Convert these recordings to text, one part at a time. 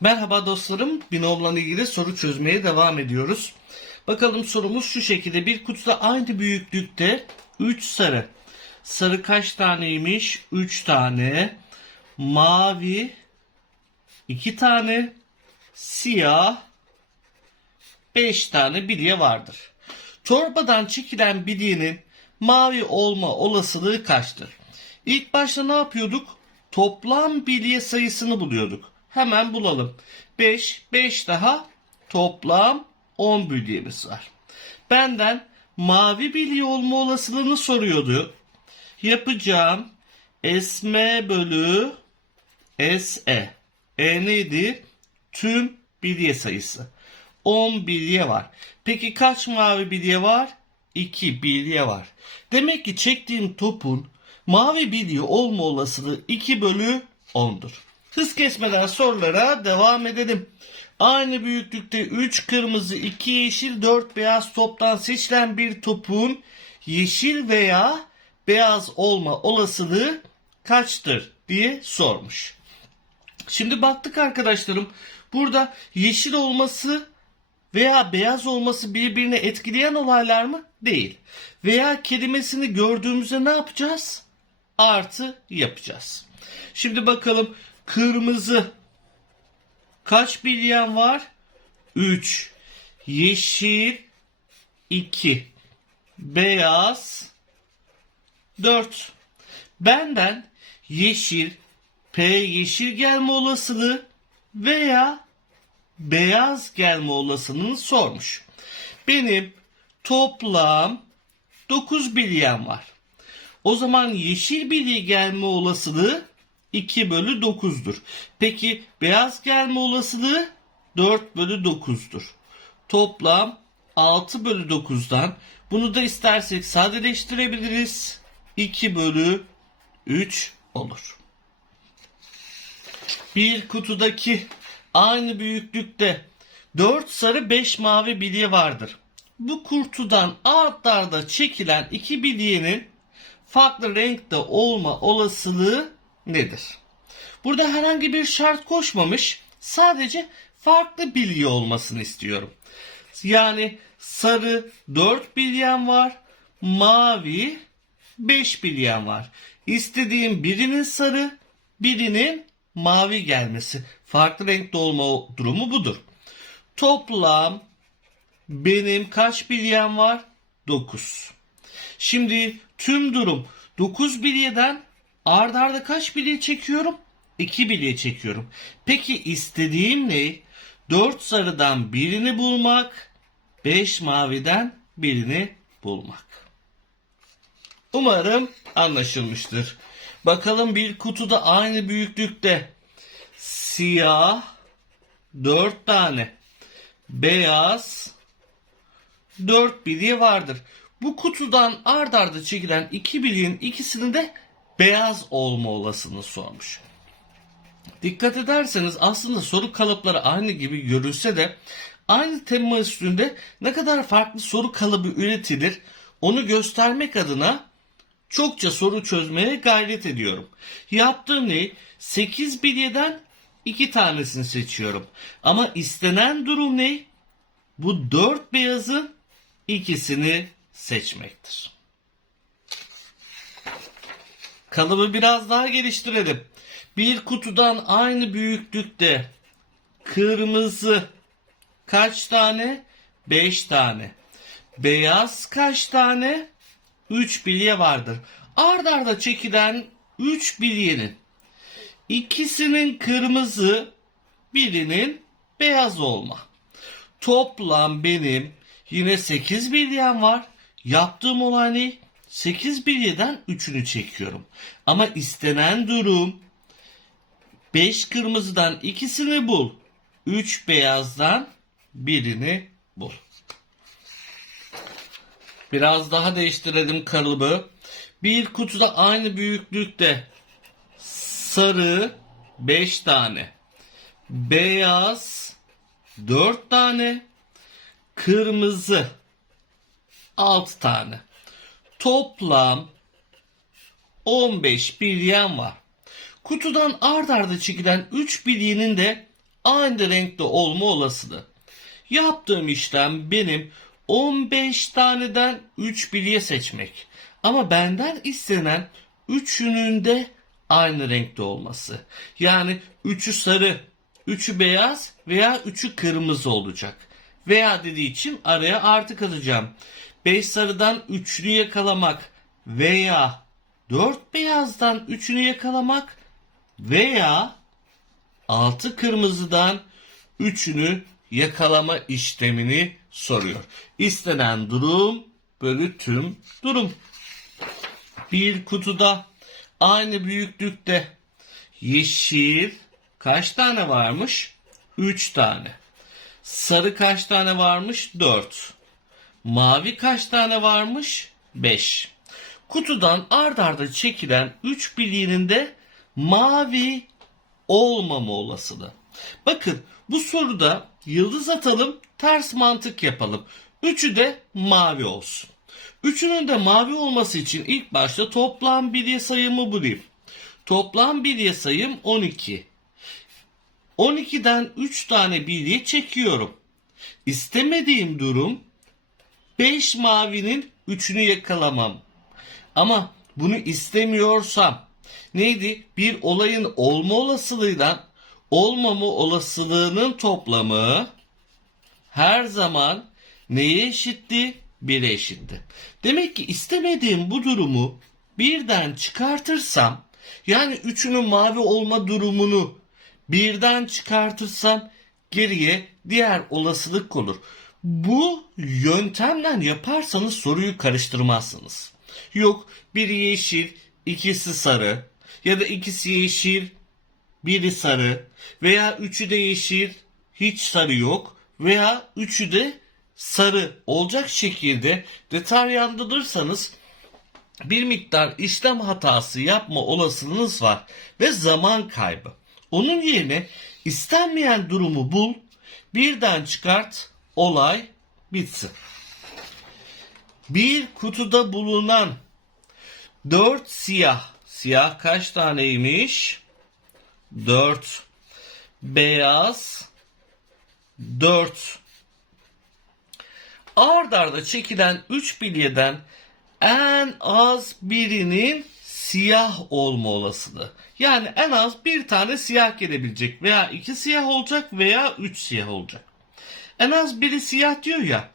Merhaba dostlarım. Binomla ilgili soru çözmeye devam ediyoruz. Bakalım sorumuz şu şekilde. Bir kutuda aynı büyüklükte 3 sarı. Sarı kaç taneymiş? 3 tane. Mavi 2 tane. Siyah 5 tane bilye vardır. Torbadan çekilen bilyenin mavi olma olasılığı kaçtır? İlk başta ne yapıyorduk? Toplam bilye sayısını buluyorduk. Hemen bulalım. 5, 5 daha toplam 10 bilyemiz var. Benden mavi bilye olma olasılığını soruyordu. Yapacağım SM bölü SE. E neydi? Tüm bilye sayısı. 10 bilye var. Peki kaç mavi bilye var? 2 bilye var. Demek ki çektiğim topun mavi bilye olma olasılığı 2 bölü 10'dur. Hız kesmeden sorulara devam edelim. Aynı büyüklükte 3 kırmızı, 2 yeşil, 4 beyaz toptan seçilen bir topun yeşil veya beyaz olma olasılığı kaçtır diye sormuş. Şimdi baktık arkadaşlarım. Burada yeşil olması veya beyaz olması birbirini etkileyen olaylar mı? Değil. Veya kelimesini gördüğümüzde ne yapacağız? Artı yapacağız. Şimdi bakalım kırmızı kaç bilyen var? 3. Yeşil 2. Beyaz 4. Benden yeşil P yeşil gelme olasılığı veya beyaz gelme olasılığını sormuş. Benim toplam 9 bilyen var. O zaman yeşil bilye gelme olasılığı 2 bölü 9'dur. Peki beyaz gelme olasılığı 4 bölü 9'dur. Toplam 6 bölü 9'dan bunu da istersek sadeleştirebiliriz. 2 bölü 3 olur. Bir kutudaki aynı büyüklükte 4 sarı 5 mavi bilye vardır. Bu kutudan ardarda çekilen iki bilyenin farklı renkte olma olasılığı nedir? Burada herhangi bir şart koşmamış. Sadece farklı bilye olmasını istiyorum. Yani sarı 4 bilyen var. Mavi 5 bilyen var. İstediğim birinin sarı, birinin mavi gelmesi. Farklı renkte olma durumu budur. Toplam benim kaç bilyem var? 9. Şimdi tüm durum 9 bilyeden ard arda kaç bilye çekiyorum? 2 bilye çekiyorum. Peki istediğim ne? 4 sarıdan birini bulmak, 5 maviden birini bulmak. Umarım anlaşılmıştır. Bakalım bir kutuda aynı büyüklükte siyah 4 tane, beyaz 4 bilye vardır. Bu kutudan ard arda çekilen iki bilyenin ikisinin de beyaz olma olasılığını sormuş. Dikkat ederseniz aslında soru kalıpları aynı gibi görünse de aynı tema üstünde ne kadar farklı soru kalıbı üretilir onu göstermek adına çokça soru çözmeye gayret ediyorum. Yaptığım ne? 8 bilyeden 2 tanesini seçiyorum. Ama istenen durum ne? Bu 4 beyazın ikisini seçmektir. Kalıbı biraz daha geliştirelim. Bir kutudan aynı büyüklükte kırmızı kaç tane? 5 tane. Beyaz kaç tane? 3 bilye vardır. Ard arda çekilen 3 bilyenin ikisinin kırmızı, birinin beyaz olma. Toplam benim yine 8 bilyem var. Yaptığım olay ne? 8 bilyeden 3'ünü çekiyorum. Ama istenen durum 5 kırmızıdan ikisini bul. 3 beyazdan birini bul. Biraz daha değiştirelim kalıbı. Bir kutuda aynı büyüklükte sarı 5 tane, beyaz 4 tane, kırmızı 6 tane. Toplam 15 bilyen var. Kutudan ard arda çekilen 3 bilyenin de aynı renkte olma olasılığı. Yaptığım işlem benim 15 taneden 3 bilye seçmek. Ama benden istenen üçünün de aynı renkte olması. Yani üçü sarı, üçü beyaz veya üçü kırmızı olacak. Veya dediği için araya artı katacağım. 5 sarıdan üçünü yakalamak veya 4 beyazdan üçünü yakalamak veya 6 kırmızıdan üçünü yakalama işlemini soruyor. İstenen durum bölü tüm durum. Bir kutuda aynı büyüklükte yeşil kaç tane varmış? 3 tane. Sarı kaç tane varmış? 4. Mavi kaç tane varmış? 5. Kutudan ard arda çekilen 3 bileğinin de mavi olmama olasılığı. Bakın bu soruda yıldız atalım, ters mantık yapalım. Üçü de mavi olsun. Üçünün de mavi olması için ilk başta toplam bilye sayımı bulayım. Toplam bilye sayım 12. 12'den 3 tane bilye çekiyorum. İstemediğim durum 5 mavinin 3'ünü yakalamam. Ama bunu istemiyorsam neydi? Bir olayın olma olasılığıyla olmama olasılığının toplamı her zaman neye eşitti? 1'e eşitti. Demek ki istemediğim bu durumu birden çıkartırsam yani üçünün mavi olma durumunu birden çıkartırsam geriye diğer olasılık olur. Bu yöntemle yaparsanız soruyu karıştırmazsınız. Yok biri yeşil, ikisi sarı ya da ikisi yeşil, biri sarı veya üçü de yeşil, hiç sarı yok veya üçü de sarı olacak şekilde detaylandırırsanız bir miktar işlem hatası yapma olasılığınız var ve zaman kaybı. Onun yerine istenmeyen durumu bul, birden çıkart, olay bitsin. Bir kutuda bulunan dört siyah, siyah kaç taneymiş? Dört. Beyaz, dört. Ard arda çekilen üç bilyeden en az birinin siyah olma olasılığı. Yani en az bir tane siyah gelebilecek veya iki siyah olacak veya üç siyah olacak. En az biri siyah diyor ya.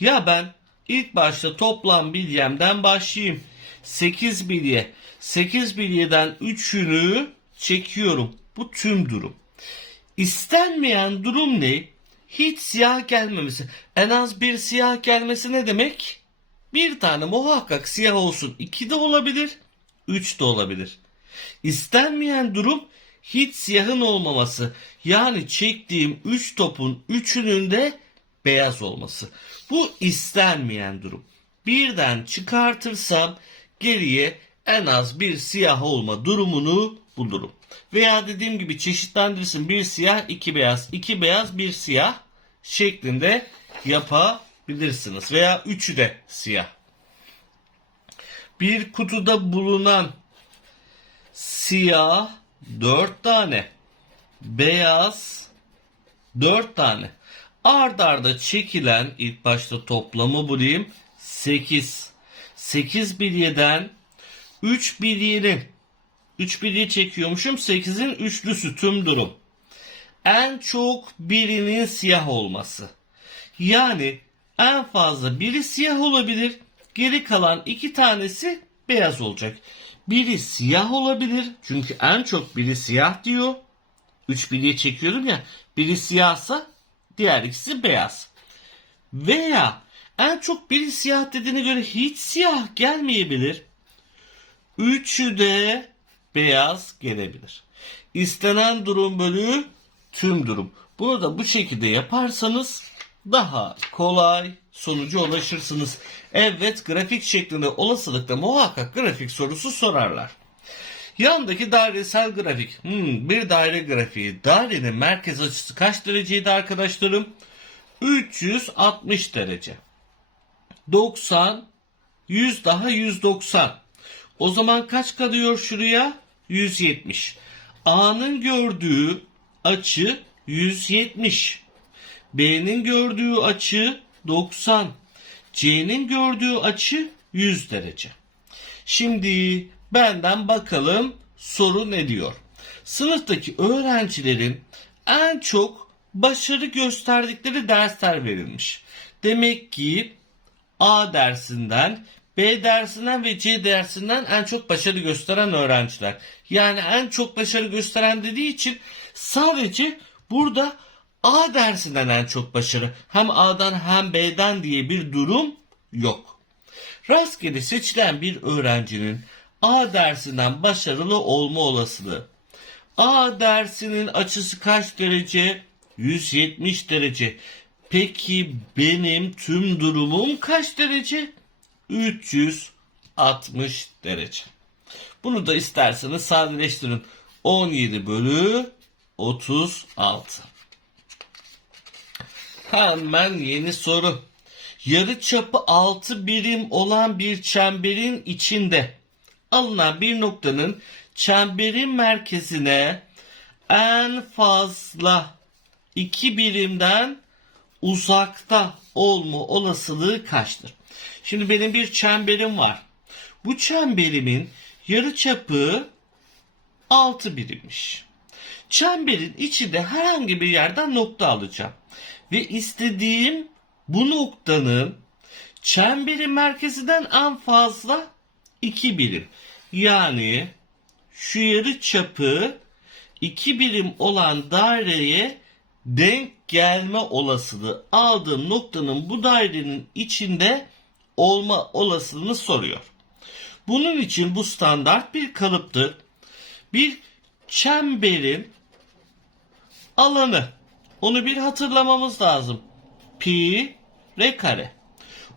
Ya ben ilk başta toplam bilyemden başlayayım. 8 bilye. 8 bilyeden 3'ünü çekiyorum. Bu tüm durum. İstenmeyen durum ne? Hiç siyah gelmemesi. En az bir siyah gelmesi ne demek? Bir tane muhakkak siyah olsun. İki de olabilir. Üç de olabilir. İstenmeyen durum hiç siyahın olmaması. Yani çektiğim 3 topun üçünün de beyaz olması. Bu istenmeyen durum. Birden çıkartırsam geriye en az bir siyah olma durumunu bulurum. Veya dediğim gibi çeşitlendirsin bir siyah iki beyaz iki beyaz bir siyah şeklinde yapabilirsiniz. Veya üçü de siyah. Bir kutuda bulunan siyah dört tane beyaz 4 tane. Ard arda çekilen ilk başta toplamı bulayım 8. 8 bilyeden 3 bilyenin 3 bilye çekiyormuşum 8'in üçlüsü tüm durum. En çok birinin siyah olması. Yani en fazla biri siyah olabilir. Geri kalan iki tanesi beyaz olacak. Biri siyah olabilir. Çünkü en çok biri siyah diyor. 3 bilye çekiyorum ya. Biri siyahsa diğer ikisi beyaz. Veya en çok biri siyah dediğine göre hiç siyah gelmeyebilir. Üçü de beyaz gelebilir. İstenen durum bölü tüm durum. Bunu da bu şekilde yaparsanız daha kolay sonuca ulaşırsınız. Evet grafik şeklinde olasılıkta muhakkak grafik sorusu sorarlar. Yandaki dairesel grafik. Hmm, bir daire grafiği. Dairenin merkez açısı kaç dereceydi arkadaşlarım? 360 derece. 90, 100 daha 190. O zaman kaç kalıyor şuraya? 170. A'nın gördüğü açı 170. B'nin gördüğü açı 90. C'nin gördüğü açı 100 derece. Şimdi benden bakalım soru ne diyor? Sınıftaki öğrencilerin en çok başarı gösterdikleri dersler verilmiş. Demek ki A dersinden, B dersinden ve C dersinden en çok başarı gösteren öğrenciler. Yani en çok başarı gösteren dediği için sadece burada A dersinden en çok başarı hem A'dan hem B'den diye bir durum yok. Rastgele seçilen bir öğrencinin A dersinden başarılı olma olasılığı. A dersinin açısı kaç derece? 170 derece. Peki benim tüm durumum kaç derece? 360 derece. Bunu da isterseniz sadeleştirin. 17 bölü 36. Hemen yeni soru. Yarı çapı 6 birim olan bir çemberin içinde alınan bir noktanın çemberin merkezine en fazla 2 birimden uzakta olma olasılığı kaçtır? Şimdi benim bir çemberim var. Bu çemberimin yarı çapı 6 birimmiş. Çemberin içinde herhangi bir yerden nokta alacağım. Ve istediğim bu noktanın çemberin merkezinden en fazla 2 birim. Yani şu yarı çapı 2 birim olan daireye denk gelme olasılığı aldığım noktanın bu dairenin içinde olma olasılığını soruyor. Bunun için bu standart bir kalıptır. Bir çemberin alanı. Onu bir hatırlamamız lazım. Pi r kare.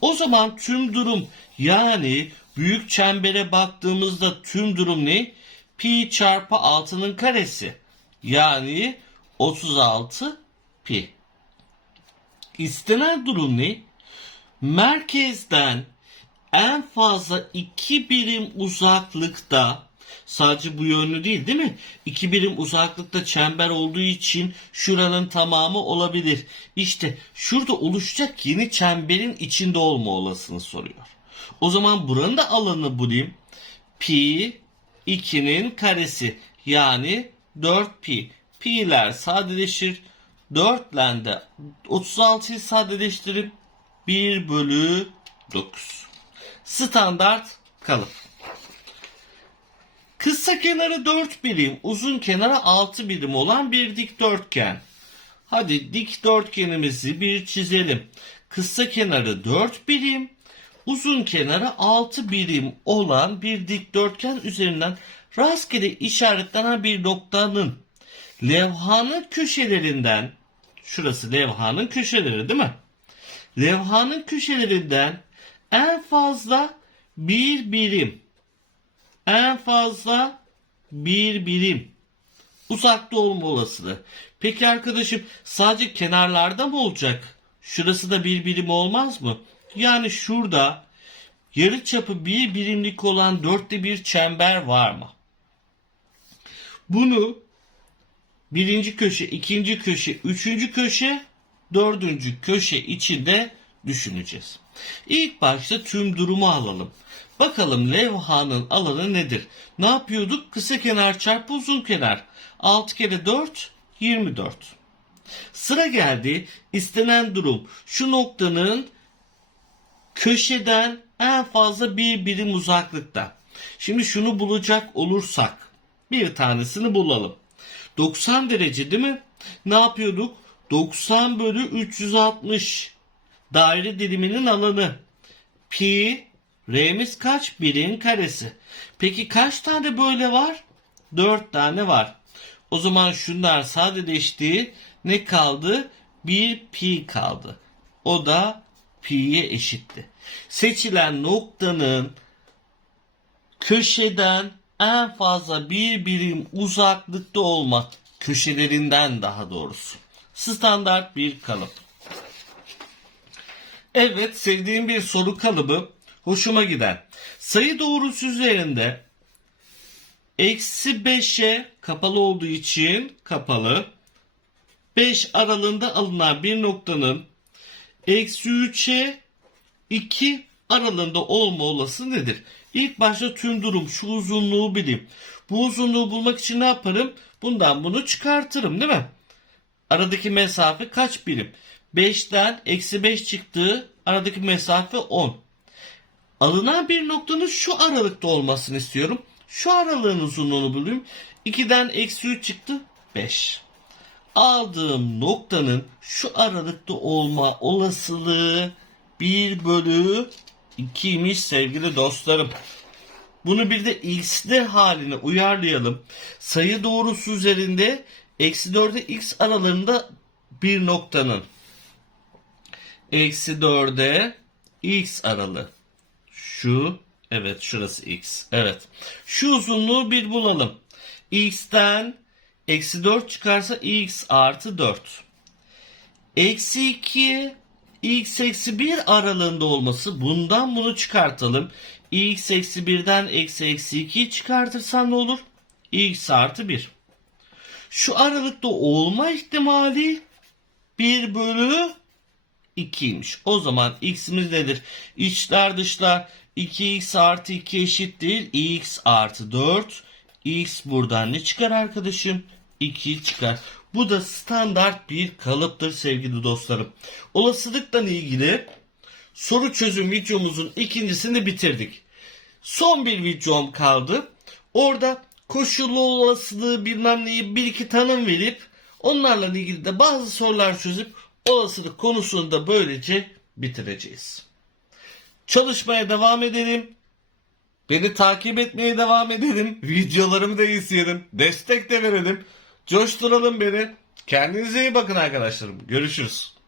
O zaman tüm durum yani büyük çembere baktığımızda tüm durum ne? Pi çarpı 6'nın karesi. Yani 36 pi. İstenen durum ne? Merkezden en fazla 2 birim uzaklıkta sadece bu yönlü değil değil mi? 2 birim uzaklıkta çember olduğu için şuranın tamamı olabilir. İşte şurada oluşacak yeni çemberin içinde olma olasılığını soruyor. O zaman buranın da alanı bulayım. Pi 2'nin karesi yani 4 pi. Pi'ler sadeleşir. 4 ile de 36'yı sadeleştirip 1 bölü 9. Standart kalıp. Kısa kenarı 4 birim, uzun kenarı 6 birim olan bir dikdörtgen. Hadi dikdörtgenimizi bir çizelim. Kısa kenarı 4 birim, uzun kenarı 6 birim olan bir dikdörtgen üzerinden rastgele işaretlenen bir noktanın levhanın köşelerinden şurası levhanın köşeleri değil mi? Levhanın köşelerinden en fazla bir birim en fazla bir birim uzakta olma olasılığı. Peki arkadaşım sadece kenarlarda mı olacak? Şurası da bir birim olmaz mı? Yani şurada yarı çapı bir birimlik olan dörtte bir çember var mı? Bunu birinci köşe, ikinci köşe, üçüncü köşe, dördüncü köşe içinde düşüneceğiz. İlk başta tüm durumu alalım. Bakalım levhanın alanı nedir? Ne yapıyorduk? Kısa kenar çarpı uzun kenar. 6 kere 4 24. Sıra geldi istenen durum. Şu noktanın köşeden en fazla bir birim uzaklıkta. Şimdi şunu bulacak olursak bir tanesini bulalım. 90 derece değil mi? Ne yapıyorduk? 90 bölü 360 daire diliminin alanı. Pi R'miz kaç? Birin karesi. Peki kaç tane böyle var? 4 tane var. O zaman şunlar sadeleşti. Ne kaldı? 1 pi kaldı. O da pi'ye eşitti. Seçilen noktanın köşeden en fazla bir birim uzaklıkta olmak köşelerinden daha doğrusu. Standart bir kalıp. Evet sevdiğim bir soru kalıbı hoşuma giden. Sayı doğrusu üzerinde eksi 5'e kapalı olduğu için kapalı 5 aralığında alınan bir noktanın eksi 3'e 2 aralığında olma olası nedir? İlk başta tüm durum şu uzunluğu bileyim. Bu uzunluğu bulmak için ne yaparım? Bundan bunu çıkartırım değil mi? Aradaki mesafe kaç birim? 5'ten eksi 5 çıktığı aradaki mesafe 10. Alınan bir noktanın şu aralıkta olmasını istiyorum. Şu aralığın uzunluğunu bulayım. 2'den eksi 3 çıktı 5. Aldığım noktanın şu aralıkta olma olasılığı 1 bölü 2'ymiş sevgili dostlarım. Bunu bir de x'li haline uyarlayalım. Sayı doğrusu üzerinde eksi 4'e x aralarında bir noktanın eksi 4'e x aralığı. Şu evet şurası x. Evet. Şu uzunluğu bir bulalım. x'ten eksi 4 çıkarsa x artı 4. Eksi 2 x eksi 1 aralığında olması bundan bunu çıkartalım. x eksi 1'den eksi eksi 2'yi çıkartırsam ne olur? x artı 1. Şu aralıkta olma ihtimali 1 bölü 2'ymiş. O zaman x'imiz nedir? İçler dışlar 2x artı 2 eşittir. x artı 4. x buradan ne çıkar arkadaşım? 2 çıkar. Bu da standart bir kalıptır sevgili dostlarım. Olasılıkla ilgili soru çözüm videomuzun ikincisini bitirdik. Son bir videom kaldı. Orada koşullu olasılığı bilmem neyi bir iki tanım verip onlarla ilgili de bazı sorular çözüp olasılık konusunu da böylece bitireceğiz. Çalışmaya devam edelim. Beni takip etmeye devam edelim. Videolarımı da izleyelim. Destek de verelim. Coşturalım beni. Kendinize iyi bakın arkadaşlarım. Görüşürüz.